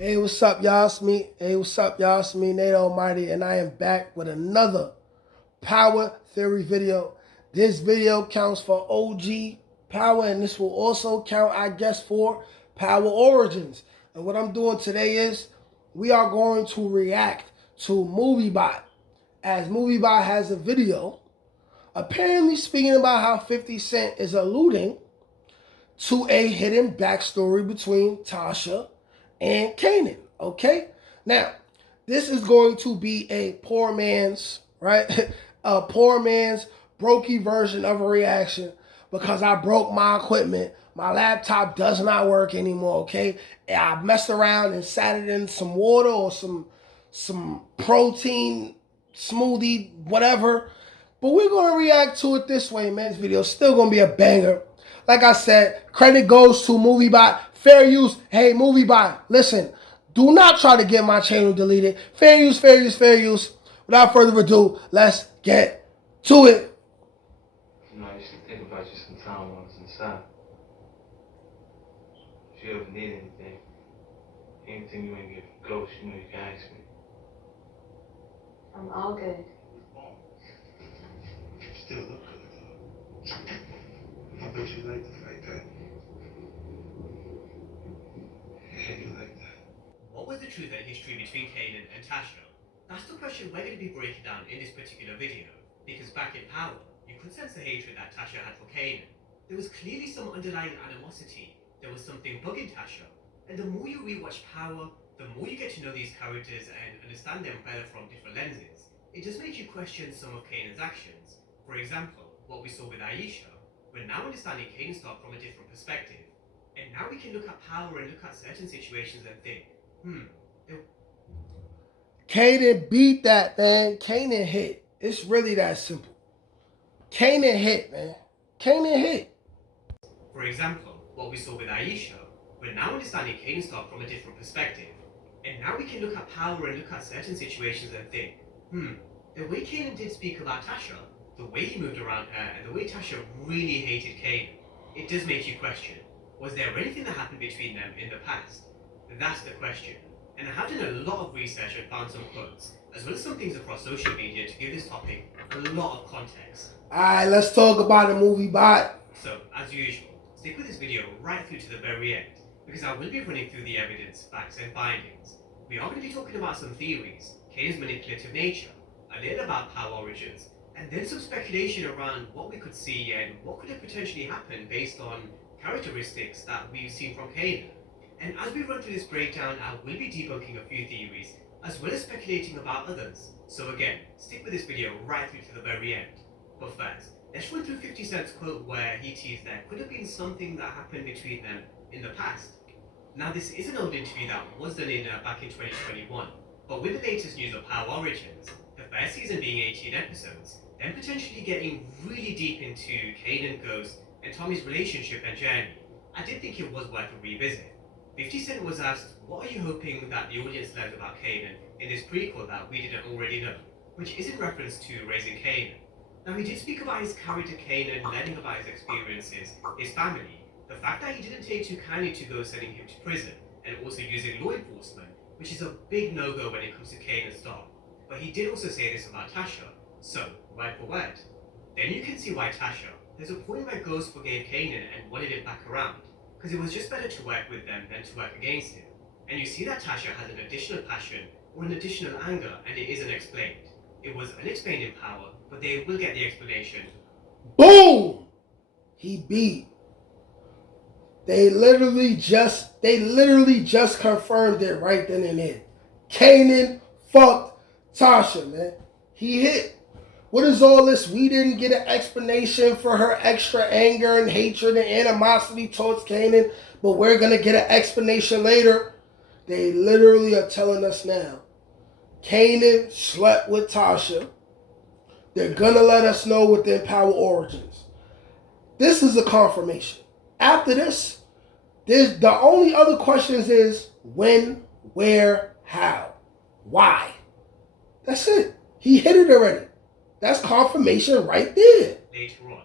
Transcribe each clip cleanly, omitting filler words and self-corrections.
Hey, what's up, y'all? It's me. Hey, what's up, y'all? It's me, Nate Almighty, and I am back with another Power Theory video. This video counts for OG Power, and this will also count, I guess, for Power Origins. And what I'm doing today is we are going to react to moviebot, as moviebot has a video apparently speaking about how 50 Cent is alluding to a hidden backstory between Tasha and Kanan. Okay? Now, this is going to be a poor man's, right? A poor man's brokey version of a reaction because I broke my equipment. My laptop does not work anymore, okay? And I messed around and sat it in some water or some protein smoothie, whatever. But we're gonna react to it this way, man. This video is still gonna be a banger. Like I said, credit goes to moviebot. Fair use. Hey, moviebot, listen. Do not try to get my channel deleted. Fair use, fair use, fair use. Without further ado, let's get to it. You know, you should think about you sometime when I was inside. If you ever need anything you ain't get from Ghost, you know you can ask me. I'm all good. Still look good, though. I bet you like the fact that. Yeah, you like that. What was the truth and history between Kanan and Tasha? That's the question we're going to be breaking down in this particular video. Because back in Power, you could sense the hatred that Tasha had for Kanan. There was clearly some underlying animosity. There was something bugging Tasha. And the more you rewatch Power, the more you get to know these characters and understand them better from different lenses. It just makes you question some of Kanan's actions. For example, what we saw with Aisha. We're now understanding Kanan's thought from a different perspective. And now we can look at Power and look at certain situations and think, Kanan beat that, man. Kanan hit. It's really that simple. Kanan hit, man. Kanan hit. For example, what we saw with Aisha. We're now understanding Kanan's thought from a different perspective. And now we can look at Power and look at certain situations and think, the way Kanan did speak about Tasha, the way he moved around her, and the way Tasha really hated Kanan, it does make you question, was there anything that happened between them in the past? That's the question. And I have done a lot of research and found some quotes, as well as some things across social media to give this topic a lot of context. Alright, let's talk about the moviebot. So, as usual, stick with this video right through to the very end, because I will be running through the evidence, facts and findings. We are going to be talking about some theories, Kanan's manipulative nature, a little about Power Origins, and then some speculation around what we could see and what could have potentially happened based on characteristics that we've seen from Kanan. And as we run through this breakdown, I will be debunking a few theories, as well as speculating about others. So again, stick with this video right through to the very end. But first, let's run through 50 Cent's quote where he teased there could have been something that happened between them in the past. Now this is an old interview that was done back in 2021, but with the latest news of Power Origins, the first season being 18 episodes, then potentially getting really deep into Kanan, Ghost, and Tommy's relationship and journey, I did think it was worth a revisit. 50 Cent was asked, what are you hoping that the audience learns about Kanan in this prequel that we didn't already know, which is in reference to raising Kanan. Now he did speak about his character Kanan, learning about his experiences, his family, the fact that he didn't take too kindly to go sending him to prison, and also using law enforcement, which is a big no-go when it comes to Kanan's style. But he did also say this about Tasha, so, word for word. Then you can see why Tasha, there's a point where Ghost forgave Kanan and wanted him back around, because it was just better to work with them than to work against him. And you see that Tasha has an additional passion, or an additional anger, and it isn't explained. It was unexplained in Power, but they will get the explanation. Boom! He beat. They literally just confirmed it right then and there. Kanan fucked Tasha, man. He hit. What is all this? We didn't get an explanation for her extra anger and hatred and animosity towards Kanan, but we're gonna get an explanation later. They literally are telling us now. Kanan slept with Tasha. They're gonna let us know within Power Origins. This is a confirmation. After this, the only other questions is when, where, how, why. That's it. He hit it already. That's confirmation right there. Later on.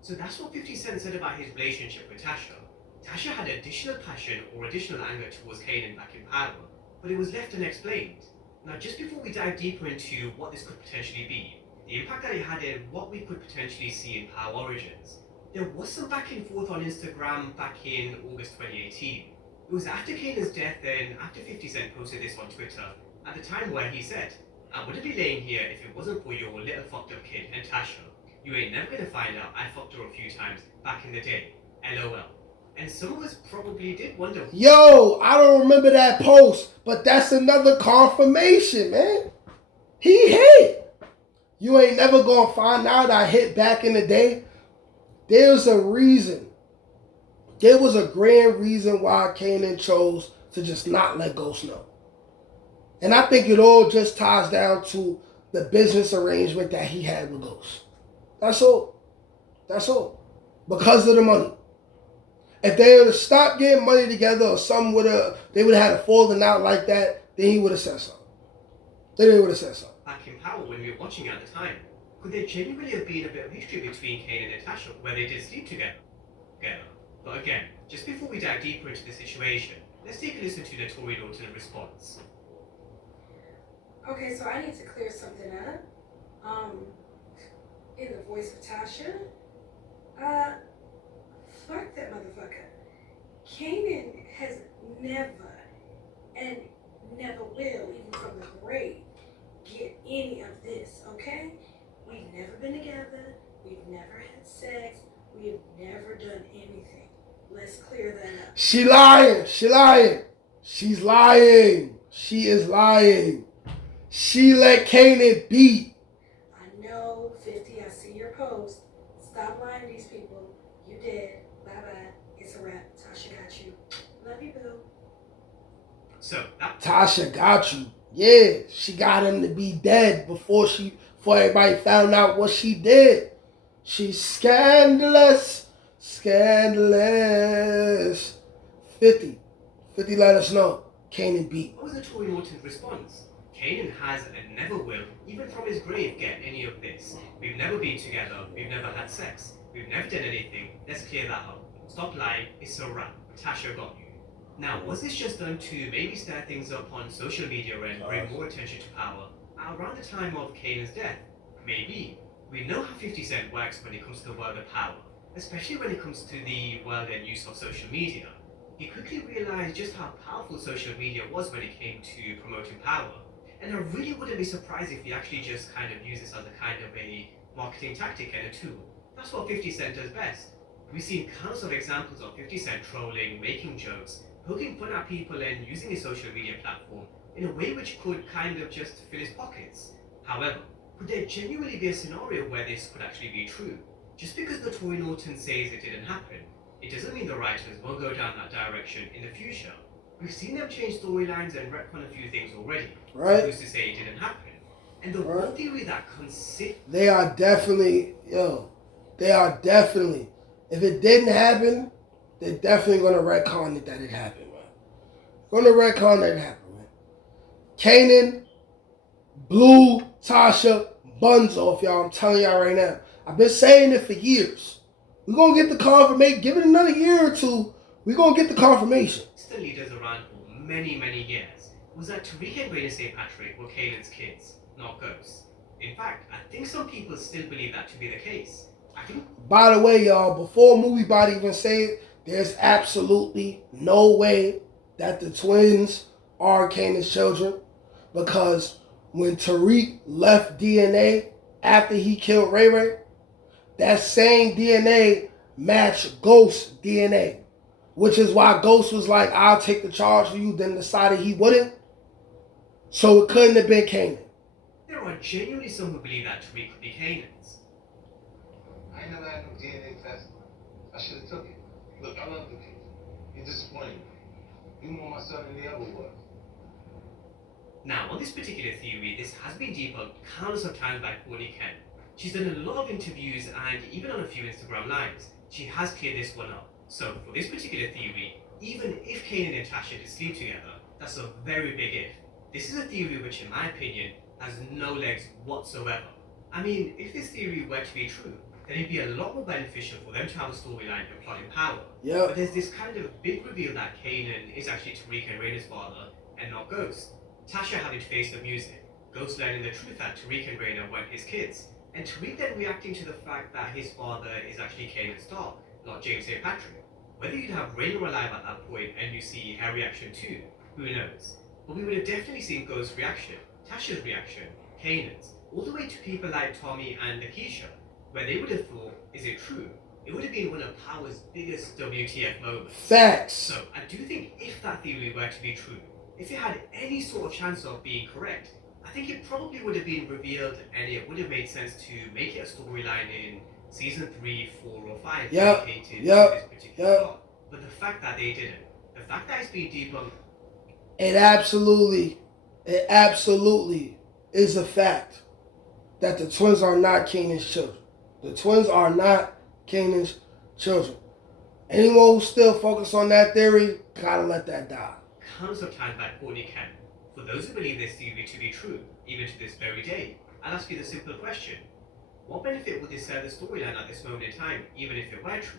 So that's what 50 Cent said about his relationship with Tasha. Tasha had additional passion or additional anger towards Kanan back in power, but it was left unexplained. Now, just before we dive deeper into what this could potentially be, the impact that it had and what we could potentially see in Power Origins, there was some back and forth on Instagram back in August 2018. It was after Kanan's death and after 50 Cent posted this on Twitter at the time where he said, "I wouldn't be laying here if it wasn't for your little fucked up kid and Tasha. You ain't never gonna find out I fucked her a few times back in the day. LOL." And some of us probably did wonder. Yo, I don't remember that post, but that's another confirmation, man. He hit. You ain't never gonna find out I hit back in the day. There's a reason. There was a grand reason why Kanan chose to just not let Ghost know. And I think it all just ties down to the business arrangement that he had with Ghost. That's all. That's all. Because of the money. If they would have stopped getting money together or they would have had a falling out like that, then he would have said something. Then they would have said something. Back in Power when we were watching at the time, could there genuinely have been a bit of history between Kanan and Tasha where they did sleep together? But again, just before we dive deeper into the situation, let's take a listen to the Tory Norton response. Okay, so I need to clear something up. In the voice of Tasha, fuck that motherfucker. Kanan has never, and never will, even from the grave, get any of this, okay? We've never been together, we've never had sex, we have never done anything. Let's clear that up. She lying. She lying. She's lying. She is lying. She let Kanan beat. I know, 50, I see your post. Stop lying to these people. You dead. Bye-bye. It's a wrap. Tasha got you. Love you, boo. So, Tasha got you. Yeah, she got him to be dead before everybody found out what she did. She's scandalous. Scandalous. 50 let us know. Kanan beat. what was the Tory Norton's response? Kanan has and never will, even from his grave, get any of this. We've never been together, we've never had sex, we've never done anything, let's clear that up. Stop lying, it's a wrap. Tasha got you. Now, was this just done to maybe stir things up on social media and bring more attention to Power around the time of Kanan's death? Maybe. We know how 50 Cent works when it comes to the world of power, especially when it comes to the world and use of social media. He quickly realized just how powerful social media was when it came to promoting power. And I really wouldn't be surprised if he actually just kind of used this as a kind of a marketing tactic and a tool. That's what 50 Cent does best. We've seen countless of examples of 50 Cent trolling, making jokes, poking fun at people and using his social media platform in a way which could kind of just fill his pockets. However, could there genuinely be a scenario where this could actually be true? Just because the Tory Norton says it didn't happen, it doesn't mean the writers won't go down that direction in the future. We've seen them change storylines and retcon a few things already. Right. Who's to say it didn't happen? And the one theory that They are definitely, if it didn't happen, they're definitely going to retcon it that it happened, man. Going to retcon that it happened, man. Kanan blew Tasha buns off, y'all. I'm telling y'all right now. I've been saying it for years. We're going to get the confirmation. Give it another year or two. We're going to get the confirmation. the leaders around for many, many years was that Tariq and Grady St. Patrick were Kanan's kids, not ghosts. In fact, I think some people still believe that to be the case. By the way, y'all, before moviebot even say it, there's absolutely no way that the twins are Kanan's children, because when Tariq left DNA after he killed Ray Ray, that same DNA matched Ghost's DNA, which is why Ghost was like, I'll take the charge for you, then decided he wouldn't. So it couldn't have been Kanan. There are genuinely some who believe that Tariq could be Kanan's. I ain't never had no DNA test. I should have took it. Look, I love the kid. You're disappointing me. You more my son than he ever was. Now, on this particular theory, this has been debunked countless of times by Courtney Kent. She's done a lot of interviews and even on a few Instagram lives, she has cleared this one up. So, for this particular theory, even if Kanan and Tasha did sleep together, that's a very big if. This is a theory which, in my opinion, has no legs whatsoever. I mean, if this theory were to be true, then it'd be a lot more beneficial for them to have a storyline and plot in power. Yep. But there's this kind of big reveal that Kanan is actually Tariq and Raina's father and not Ghost. Tasha having to face the music, Ghost learning the truth that Tariq and Raina weren't his kids, and Tariq then reacting to the fact that his father is actually Kanan Stark, not James St. Patrick. Whether you'd have Raina alive at that point and you see her reaction too, who knows? But we would have definitely seen Ghost's reaction, Tasha's reaction, Kanan's, all the way to people like Tommy and Lakeisha, where they would have thought, is it true? It would have been one of Power's biggest WTF moments. Facts. So I do think if that theory were to be true, if it had any sort of chance of being correct, I think it probably would have been revealed and it would have made sense to make it a storyline in season 3, 4, or 5 dedicated to this particular plot. But the fact that they didn't, the fact that it's been debunked, it absolutely is a fact that the twins are not Kanan's children. The twins are not Kanan's children. Anyone who still focus on that theory, gotta let that die. comes of time by Courtney Kemp. For those who believe this theory to be true, even to this very day, I'll ask you the simple question. What benefit would this serve the storyline at this moment in time, even if it were true?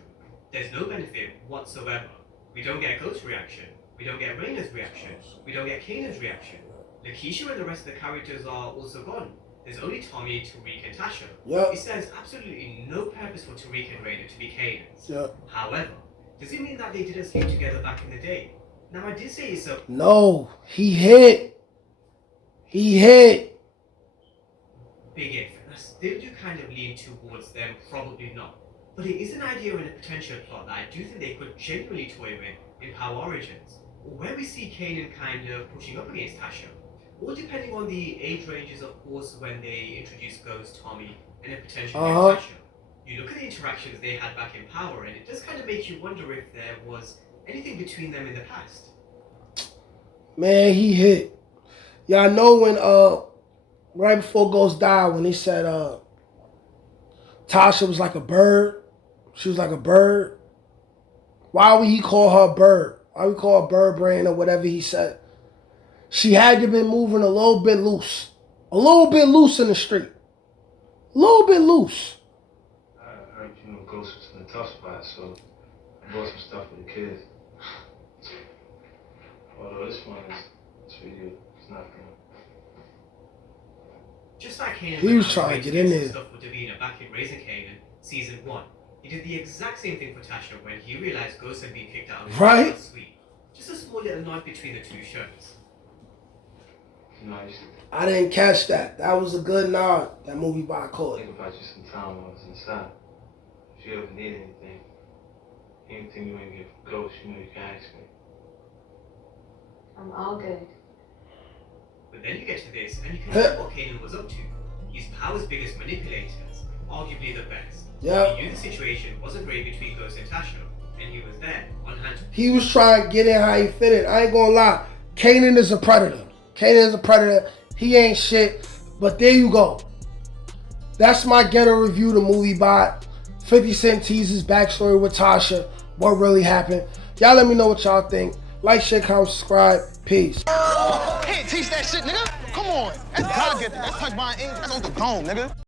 There's no benefit whatsoever. We don't get Ghost's reaction. We don't get Raina's reaction. We don't get Kanan's reaction. Lakeisha and the rest of the characters are also gone. There's only Tommy, Tariq, and Tasha. Yep. It serves absolutely no purpose for Tariq and Raina to be Kanans. Yep. However, does it mean that they didn't sleep together back in the day? Now, I did say it's a... No, he hit. Big if, and I still do kind of lean towards them probably not. But it is an idea and a potential plot that I do think they could genuinely toy with in Power Origins, or where we see Kanan kind of pushing up against Tasha. All depending on the age ranges, of course, when they introduce Ghost, Tommy, and a potential Tasha. You look at the interactions they had back in Power, and it does kind of make you wonder if there was anything between them in the past. Man, he hit. Yeah, I know when right before Ghost died, when he said Tasha was like a bird. She was like a bird. Why would he call her bird? Why would he call her bird brain or whatever he said? She had to be moving a little bit loose. A little bit loose in the street. A little bit loose. I heard, Ghost was in a tough spot, so I bought some stuff for the kids. Although this one is for you. It's not for me. Just like Kanan, He was trying to get in there. Stuff with Davina back in Raising Kanan, season 1. He did the exact same thing for Tasha when he realized Ghost had been kicked out of Right? Suite. Just a small little nod between the two shows. I didn't catch that. That was a good nod. That movie by caught. Think about you sometime when I was inside. If you ever need anything you ain't give Ghost, you can ask me. I'm all good. But then you get to this, and you can see what Kanan was up to. He's Power's biggest manipulators, arguably the best. Yeah. He knew the situation wasn't great between Ghost and Tasha, and he was there, on hand. He was trying to get in how he fit it. I ain't gonna lie. Kanan is a predator. Kanan is a predator. He ain't shit. But there you go. That's my ghetto review, the movie bot. 50 Cent teases backstory with Tasha. What really happened. Y'all let me know what y'all think. Like, share, comment, subscribe. Peace. Can't teach that shit, nigga. Come on. That's God given. That's touched by an ink. That's on the dome, nigga.